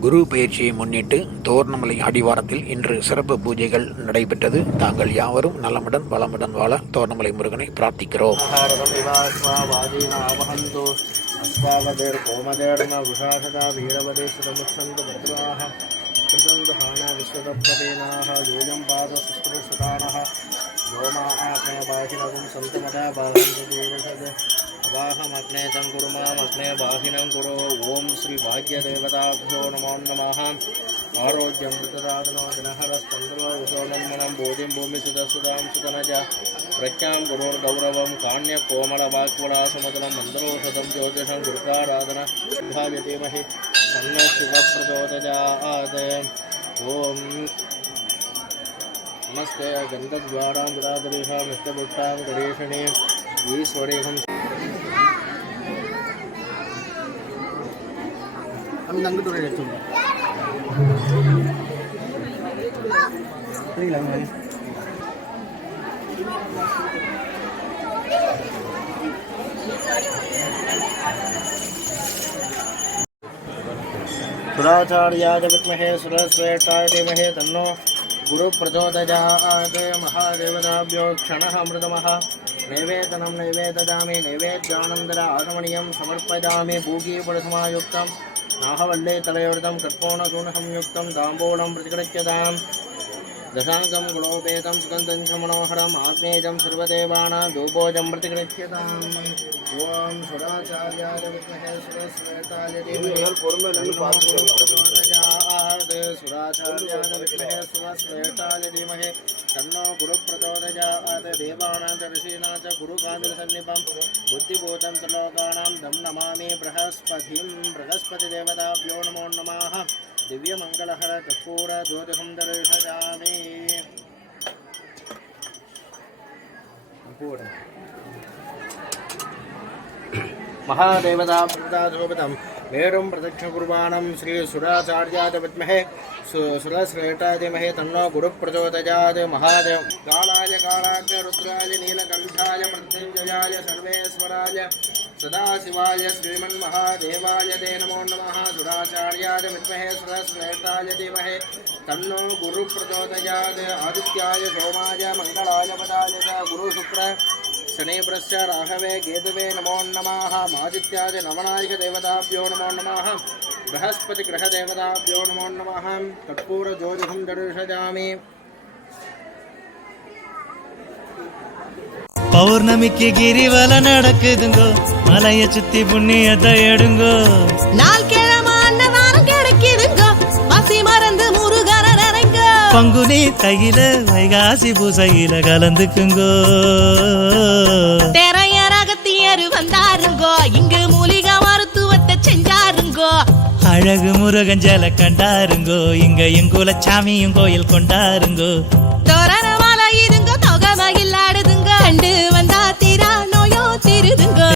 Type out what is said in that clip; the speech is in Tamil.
குரு பயிற்சியை முன்னிட்டு தோரணமலை அடிவாரத்தில் இன்று சிறப்பு பூஜைகள் நடைபெற்றது. தாங்கள் யாவரும் நலமுடன் வளமுடன் வாழ தோரணமலை முருகனை பிரார்த்திக்கிறோம். अवाहमग्ने तंकुरुमामग्ने बाहिनं कुरु. ओम श्री भाग्यदेवताभ्यो नमो नमः. आरोग्यमृतदातनो दिनहरस्तन्द्रोषोन्मनं बोधिं भूमिसुतसुतां सुतनज प्रज्ञां गुरोर्गौरवं काण्यकोमलवाक्वलासमदनं मन्दरोषधं ज्योतिषं गुरुकाराधन भाव्यधीमहि तन्नः शिवप्रचोदयात्. ओम नमस्ते गन्धद्वारां विराधरीषां नित्यपुष्टां गणेशणे ईश्वरेहं हम नंगे टोरे रहते हैं नहीं लगा सुराचार्याय विद्महे सुरश्रेष्ठाय धीमहि तन्नो गुरु प्रचोदयात्. महादेवताभ्यो क्षणः अमृतमः नैवेदनं नैवेदयामि. नैवेद्यानन्दर आगमनीयं समर्पयामि. भूगीपडसमायुक्तं नाहवल्ले तलयोर्धं कट्पोणचूर्णसंयुक्तं ताम्बूलं प्रतिगृह्यताम्. दशाङ्गं गुणोपेतं सुगन्धं च मनोहरम् आग्नेयं सर्वदेवानां धूपोजं प्रतिगृह्यताम्. ओम सुराचार्याय विद्महे सुरश्रेष्ठाय धीमहि सुराचार्याय विद्महे सुरश्रेष्ठाय धीमहि तन्नो गुरुप्रचोदयात्. देवानां च ऋषीणां च गुरुकान्तिसन्निभं बुद्धिभूतं च लोकानां दं नमामि बृहस्पतिं. बृहस्पतिदेवताभ्यो नमो नमः. दिव्यमङ्गलहर कर्पूर ज्योतिषं दर्शयामि. महादेवताभ्युदाशोभितं मेरुं प्रदक्षिणकुर्वाणं श्री सुराचार्याय विद्महे सुरश्रेष्ठाय धीमहि तन्नो गुरुप्रचोदयात्. महादेव कालाय कालाग्नि रुद्राय नीलकण्ठाय मृत्युञ्जयाय सर्वेश्वराय सदाशिवाय श्रीमन्महादेवाय ते नमो नमः. सुराचार्याय विद्महे सुरश्रेष्ठाय धीमहि तन्नो गुरुप्रचोदयात्. आदित्याय सोमाय मङ्गलाय पदाय च गुरुशुक्र शनिभ्यश्च राघवे केतवे नमो नमः. आदित्याय नवनायक देवताभ्यो नमो नमः. बृहस्पति ग्रह देवताभ्यो नमो नमः. कर्पूर ज्योतिषं दर्शयामि. பௌர்ணமிக்கு கிரிவல நடக்குதுங்கோ, மலைய சுத்தி புண்ணியத்தை எடுங்கோ. நாள் கிழமை அன்னதானம் கிடைக்குதுங்கோ, பசி மறந்து முருகர நினைங்க. பங்குனி தையில வைகாசி பூசையில கலந்துக்குங்கோ. திரையரகத்தியரு வந்தாருங்கோ, இங்கு மூலிகை மருத்துவத்தை செஞ்சாருங்கோ. அழகு முருகன் ஜல கண்டாருங்கோ, இங்க எங்குல சாமியும் கோயில் கொண்டாருங்கோ. தோரணமலை இதுங்க தொகை மகிழாடுதுங்க, கண்டு வந்தா தீரா நோயோ திருதுங்க.